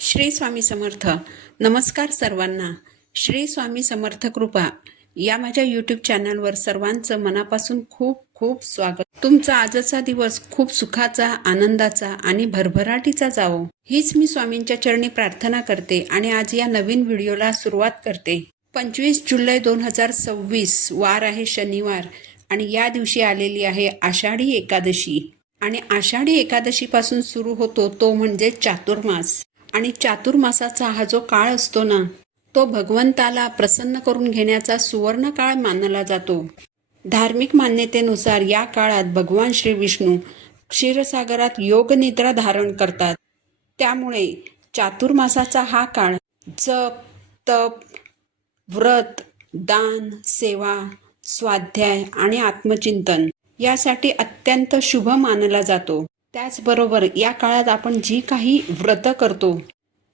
श्री स्वामी समर्थ. नमस्कार सर्वांना. श्री स्वामी समर्थ कृपा या माझ्या यूट्यूब चॅनलवर सर्वांचं मनापासून खूप खूप स्वागत. तुमचा आजचा दिवस खूप सुखाचा, आनंदाचा आणि भरभराटीचा जावो हीच मी स्वामींच्या चरणी प्रार्थना करते आणि आज या नवीन व्हिडिओला सुरुवात करते. 25 जुलै 2026 वार आहे शनिवार आणि या दिवशी आलेली आहे आषाढी एकादशी. आणि आषाढी एकादशीपासून सुरू होतो तो म्हणजे चातुर्मास. आणि चातुर्मासाचा हा जो काळ असतो ना, तो भगवंताला प्रसन्न करून घेण्याचा सुवर्ण काळ मानला जातो. धार्मिक मान्यतेनुसार या काळात भगवान श्री विष्णू क्षीरसागरात योगनिद्रा धारण करतात. त्यामुळे चातुर्मासाचा हा काळ जप, तप, व्रत, दान, सेवा, स्वाध्याय आणि आत्मचिंतन यासाठी अत्यंत शुभ मानला जातो. त्याचबरोबर या काळात आपण जी काही व्रत करतो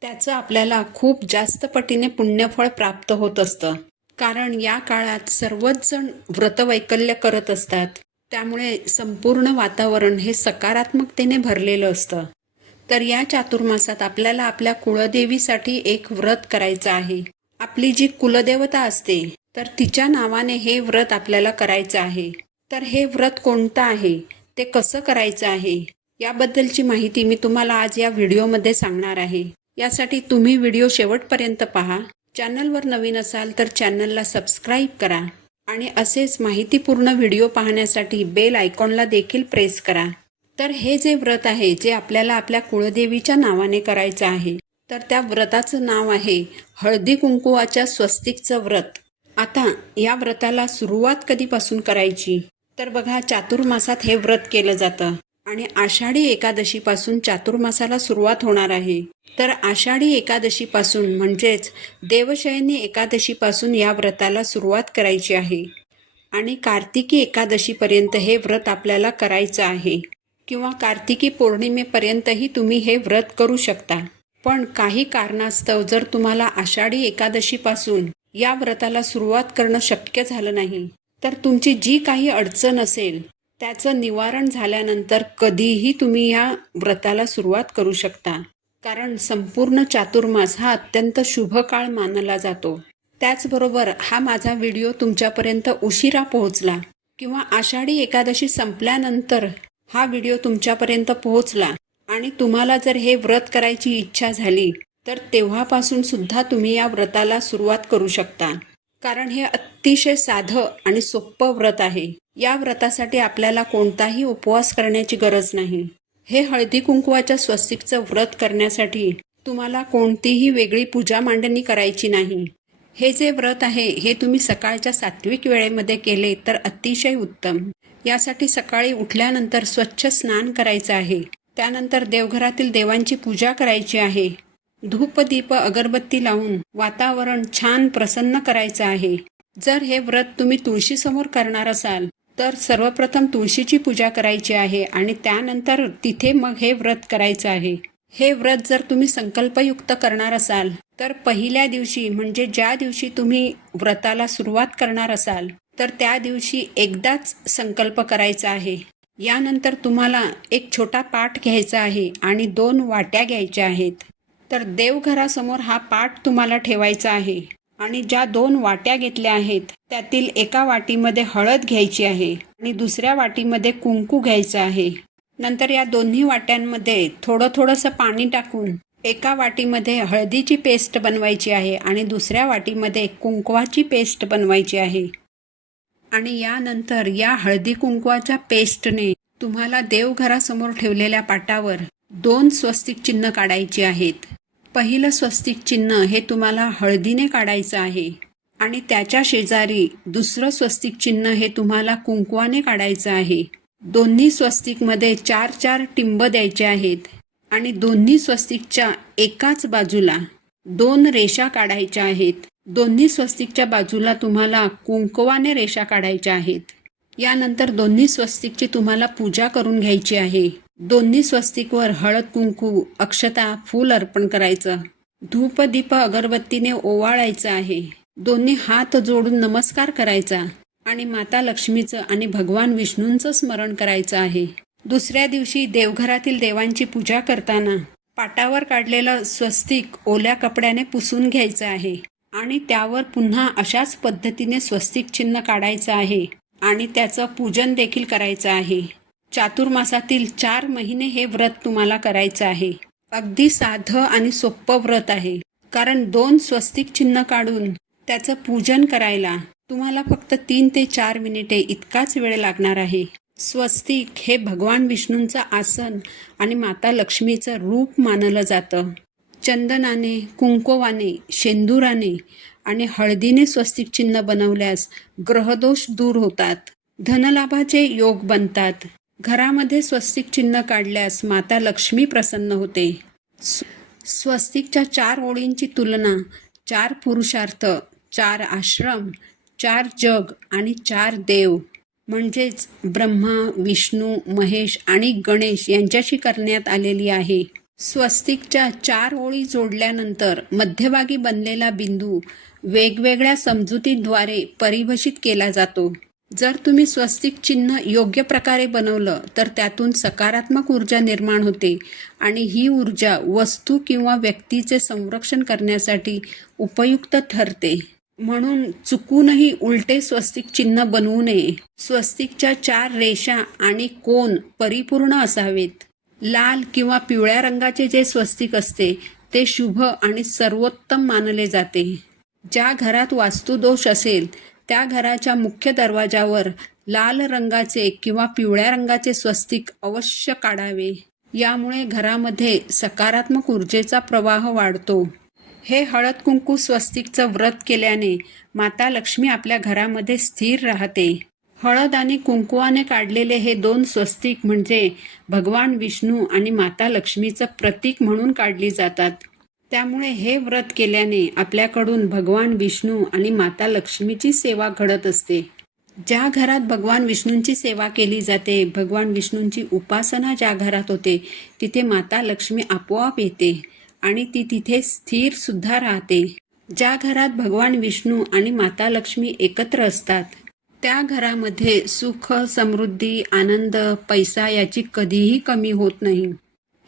त्याचं आपल्याला खूप जास्त पटीने पुण्यफळ प्राप्त होत असतं. कारण या काळात सर्वच जण व्रतवैकल्य करत असतात. त्यामुळे संपूर्ण वातावरण हे सकारात्मकतेने भरलेलं असतं. तर या चातुर्मासात आपल्याला आपल्या कुळदेवीसाठी एक व्रत करायचं आहे. आपली जी कुलदेवता असते तर तिच्या नावाने हे व्रत आपल्याला करायचं आहे. तर हे व्रत कोणतं आहे, ते कसं करायचं आहे याबद्दलची माहिती मी तुम्हाला आज या व्हिडिओमध्ये सांगणार आहे. यासाठी तुम्ही व्हिडिओ शेवटपर्यंत पहा. चॅनलवर नवीन असाल तर चॅनलला सबस्क्राईब करा आणि असेच माहितीपूर्ण व्हिडिओ पाहण्यासाठी बेल आयकॉनला देखील प्रेस करा. तर हे जे व्रत आहे जे आपल्याला आपल्या कुळदेवीच्या नावाने करायचं आहे, तर त्या व्रताचं नाव आहे हळदी कुंकुवाच्या स्वस्तिकचं व्रत. आता या व्रताला सुरुवात कधीपासून करायची, तर बघा चातुर्मासात हे व्रत केलं जातं आणि आषाढी एकादशीपासून चातुर्मासाला सुरुवात होणार आहे. तर आषाढी एकादशीपासून म्हणजेच देवशयनी एकादशीपासून या व्रताला सुरुवात करायची आहे आणि कार्तिकी एकादशीपर्यंत हे व्रत आपल्याला करायचं आहे किंवा कार्तिकी पौर्णिमेपर्यंतही तुम्ही हे व्रत करू शकता. पण काही कारणास्तव जर तुम्हाला आषाढी एकादशीपासून या व्रताला सुरुवात करणं शक्य झालं नाही, तर तुमची जी काही अडचण असेल त्याचं निवारण झाल्यानंतर कधीही तुम्ही या व्रताला सुरुवात करू शकता. कारण संपूर्ण चातुर्मास हा अत्यंत शुभ काळ मानला जातो. त्याचबरोबर हा माझा व्हिडिओ तुमच्यापर्यंत उशिरा पोहोचला किंवा आषाढी एकादशी संपल्यानंतर हा व्हिडिओ तुमच्यापर्यंत पोहोचला आणि तुम्हाला जर हे व्रत करायची इच्छा झाली तर तेव्हापासून सुद्धा तुम्ही या व्रताला सुरुवात करू शकता. कारण हे अतिशय साधं आणि सोपं व्रत आहे. या व्रतासाठी आपल्याला कोणताही उपवास करण्याची गरज नाही. हे हळदी कुंकुवाच्या स्वस्तिकचं व्रत करण्यासाठी तुम्हाला कोणतीही वेगळी पूजा मांडणी करायची नाही. हे जे व्रत आहे हे तुम्ही सकाळच्या सात्विक वेळेमध्ये केले तर अतिशय उत्तम. यासाठी सकाळी उठल्यानंतर स्वच्छ स्नान करायचं आहे. त्यानंतर देवघरातील देवांची पूजा करायची आहे. धूप, दीप, अगरबत्ती लावून वातावरण छान प्रसन्न करायचं आहे. जर हे व्रत तुम्ही तुळशीसमोर करणार असाल तर सर्वप्रथम तुळशीची पूजा करायची आहे आणि त्यानंतर तिथे मग हे व्रत करायचं आहे. हे व्रत जर तुम्ही संकल्पयुक्त करणार असाल तर पहिल्या दिवशी म्हणजे ज्या दिवशी तुम्ही व्रताला सुरुवात करणार असाल तर त्या दिवशी एकदाच संकल्प करायचा आहे. यानंतर तुम्हाला एक छोटा पाट घ्यायचा आहे आणि 2 वाट्या घ्यायच्या आहेत. तर देवघरासमोर हा पाट तुम्हाला ठेवायचा आहे आणि ज्या 2 वाट्या घेतल्या आहेत त्यातील एका वाटीमध्ये हळद घ्यायची आहे आणि दुसऱ्या वाटीमध्ये कुंकू घ्यायचं आहे. नंतर या दोन्ही वाट्यांमध्ये थोडंसं पाणी टाकून एका वाटीमध्ये हळदीची पेस्ट बनवायची आहे आणि दुसऱ्या वाटीमध्ये कुंकवाची पेस्ट बनवायची आहे. आणि यानंतर या हळदी कुंकवाच्या पेस्टने तुम्हाला देवघरासमोर ठेवलेल्या पाटावर 2 स्वस्तिक चिन्ह काढायची आहेत. पहिलं स्वस्तिक चिन्ह हे तुम्हाला हळदीने काढायचं आहे आणि त्याच्या शेजारी दुसरं स्वस्तिक चिन्ह हे तुम्हाला कुंकवाने काढायचं आहे. दोन्ही स्वस्तिकमध्ये 4-4 टिंब द्यायचे आहेत आणि दोन्ही स्वस्तिकच्या एकाच बाजूला 2 रेषा काढायच्या आहेत. दोन्ही स्वस्तिकच्या बाजूला तुम्हाला कुंकवाने रेषा काढायच्या आहेत. यानंतर दोन्ही स्वस्तिकची तुम्हाला पूजा करून घ्यायची आहे. दोन्ही स्वस्तिकवर हळद, कुंकू, अक्षता, फूल अर्पण करायचं. धूप, दीप, अगरबत्तीने ओवाळायचं आहे. दोन्ही हात जोडून नमस्कार करायचा आणि माता लक्ष्मीचं आणि भगवान विष्णूंचं स्मरण करायचं आहे. दुसऱ्या दिवशी देवघरातील देवांची पूजा करताना पाटावर काढलेलं स्वस्तिक ओल्या कपड्याने पुसून घ्यायचं आहे आणि त्यावर पुन्हा अशाच पद्धतीने स्वस्तिक चिन्ह काढायचं आहे आणि त्याचं पूजन देखील करायचं आहे. चातुर्मासातील 4 महिने हे व्रत तुम्हाला करायचं आहे. अगदी साधं आणि सोपं व्रत आहे, कारण 2 स्वस्तिक चिन्ह काढून त्याचं पूजन करायला तुम्हाला फक्त 3 ते 4 मिनिटे इतकाच वेळ लागणार आहे. स्वस्तिक हे भगवान विष्णूंचं आसन आणि माता लक्ष्मीचं रूप मानलं जातं. चंदनाने, कुंकवाने, शेंदुराने आणि हळदीने स्वस्तिक चिन्ह बनवल्यास ग्रहदोष दूर होतात, धनलाभाचे योग बनतात. घरामध्ये स्वस्तिक चिन्ह काढल्यास माता लक्ष्मी प्रसन्न होते. स्वस्तिकच्या 4 ओळींची तुलना 4 पुरुषार्थ, 4 आश्रम, 4 जग आणि 4 देव म्हणजेच ब्रह्मा, विष्णू, महेश आणि गणेश यांच्याशी करण्यात आलेली आहे. स्वस्तिकच्या 4 ओळी जोडल्यानंतर मध्यभागी बनलेला बिंदू वेगवेगळ्या समजुतीद्वारे परिभाषित केला जातो. जर तुम्ही स्वस्तिक चिन्ह योग्य प्रकारे बनवलं तर त्यातून सकारात्मक ऊर्जा निर्माण होते आणि ही ऊर्जा वस्तू किंवा व्यक्तीचे संरक्षण करण्यासाठी उपयुक्त ठरते. म्हणून चुकूनही उलटे स्वस्तिक चिन्ह बनवू नये. स्वस्तिकच्या 4 रेषा आणि कोन परिपूर्ण असावेत. लाल किंवा पिवळ्या रंगाचे जे स्वस्तिक असते ते शुभ आणि सर्वोत्तम मानले जाते. ज्या घरात वास्तुदोष असेल त्या घराच्या मुख्य दरवाजावर लाल रंगाचे किंवा पिवळ्या रंगाचे स्वस्तिक अवश्य काढावे. यामुळे घरामध्ये सकारात्मक ऊर्जेचा प्रवाह वाढतो. हे हळद कुंकू स्वस्तिकचं व्रत केल्याने माता लक्ष्मी आपल्या घरामध्ये स्थिर राहते. हळद आणि कुंकुवाने काढलेले हे 2 स्वस्तिक म्हणजे भगवान विष्णू आणि माता लक्ष्मीचं प्रतीक म्हणून काढली जातात. त्यामुळे हे व्रत केल्याने आपल्याकडून भगवान विष्णू आणि माता लक्ष्मीची सेवा घडत असते. ज्या घरात भगवान विष्णूंची सेवा केली जाते, भगवान विष्णूंची उपासना ज्या घरात होते, तिथे माता लक्ष्मी आपोआप येते आणि ती तिथे स्थिर सुद्धा राहते. ज्या घरात भगवान विष्णू आणि माता लक्ष्मी एकत्र असतात त्या घरामध्ये सुख, समृद्धी, आनंद, पैसा याची कधीही कमी होत नाही.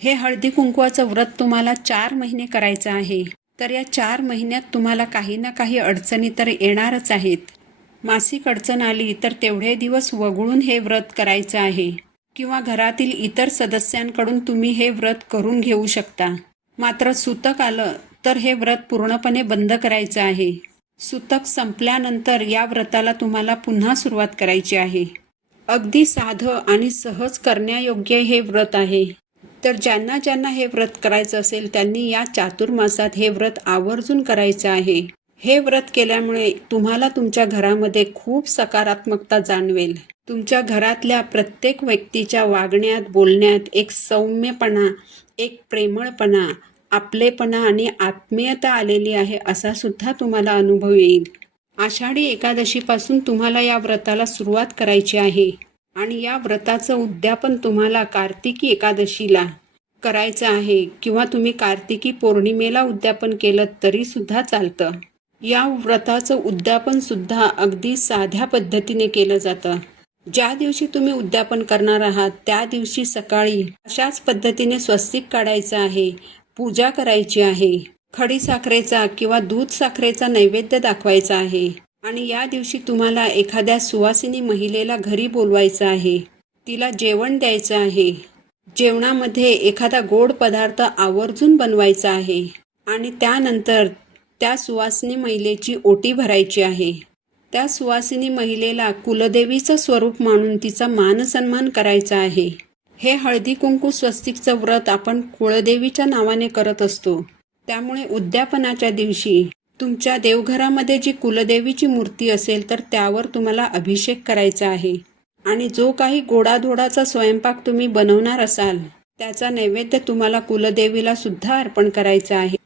हे हळदी कुंकवाचं व्रत तुम्हाला 4 महिने करायचं आहे. तर या 4 महिन्यात तुम्हाला काही ना काही अडचणी तर येणारच आहेत. मासिक अडचण आली तर तेवढे दिवस वगळून हे व्रत करायचं आहे किंवा घरातील इतर सदस्यांकडून तुम्ही हे व्रत करून घेऊ शकता. मात्र सूतक आलं तर हे व्रत पूर्णपणे बंद करायचं आहे. सूतक संपल्यानंतर या व्रताला तुम्हाला पुन्हा सुरुवात करायची आहे. अगदी साधं आणि सहज करण्यायोग्य हे व्रत आहे. तर ज्यांना ज्यांना हे व्रत करायचं असेल त्यांनी या चातुर्मासात हे व्रत आवर्जून करायचं आहे. हे व्रत केल्यामुळे तुम्हाला तुमच्या घरामध्ये खूप सकारात्मकता जाणवेल. तुमच्या घरातल्या प्रत्येक व्यक्तीच्या वागण्यात, बोलण्यात एक सौम्यपणा, एक प्रेमळपणा, आपलेपणा आणि आत्मीयता आलेली आहे असा सुद्धा तुम्हाला अनुभव येईल. आषाढी एकादशीपासून तुम्हाला या व्रताला सुरुवात करायची आहे आणि या व्रताचं उद्यापन तुम्हाला कार्तिकी एकादशीला करायचं आहे किंवा तुम्ही कार्तिकी पौर्णिमेला उद्यापन केलं तरी सुद्धा चालतं. या व्रताचं उद्यापन सुद्धा अगदी साध्या पद्धतीने केलं जातं. ज्या दिवशी तुम्ही उद्यापन करणार आहात त्या दिवशी सकाळी अशाच पद्धतीने स्वस्तिक काढायचं आहे, पूजा करायची आहे, खडीसाखरेचा किंवा दूध साखरेचा नैवेद्य दाखवायचा आहे आणि या दिवशी तुम्हाला एखाद्या सुवासिनी महिलेला घरी बोलवायचं आहे, तिला जेवण द्यायचं आहे. जेवणामध्ये एखादा गोड पदार्थ आवर्जून बनवायचा आहे आणि त्यानंतर त्या सुवासिनी महिलेची ओटी भरायची आहे. त्या सुवासिनी महिलेला कुलदेवीचं स्वरूप मानून तिचा मानसन्मान करायचा आहे. हे हळदी कुंकू स्वस्तिकचं व्रत आपण कुळदेवीच्या नावाने करत असतो. त्यामुळे उद्यापनाच्या दिवशी तुमच्या देवघरामध्ये जी कुलदेवीची मूर्ती असेल तर त्यावर तुम्हाला अभिषेक करायचा आहे आणि जो काही गोडाधोडाचा स्वयंपाक तुम्ही बनवणार असाल त्याचा नैवेद्य तुम्हाला कुलदेवीला सुद्धा अर्पण करायचा आहे.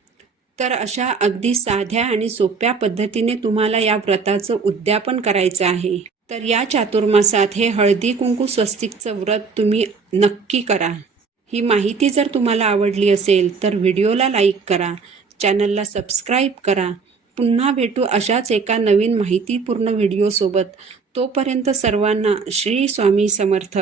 तर अशा अगदी साध्या आणि सोप्या पद्धतीने तुम्हाला या व्रताचं उद्यापन करायचं आहे. तर या चातुर्मासात हे हळदी कुंकू स्वस्तिकचं व्रत तुम्ही नक्की करा. ही माहिती जर तुम्हाला आवडली असेल तर व्हिडिओला लाईक करा, चॅनलला सबस्क्राईब करा. पुन्हा भेटू अशाच एका नवीन माहितीपूर्ण व्हिडिओसोबत. तोपर्यंत सर्वांना श्री स्वामी समर्थ.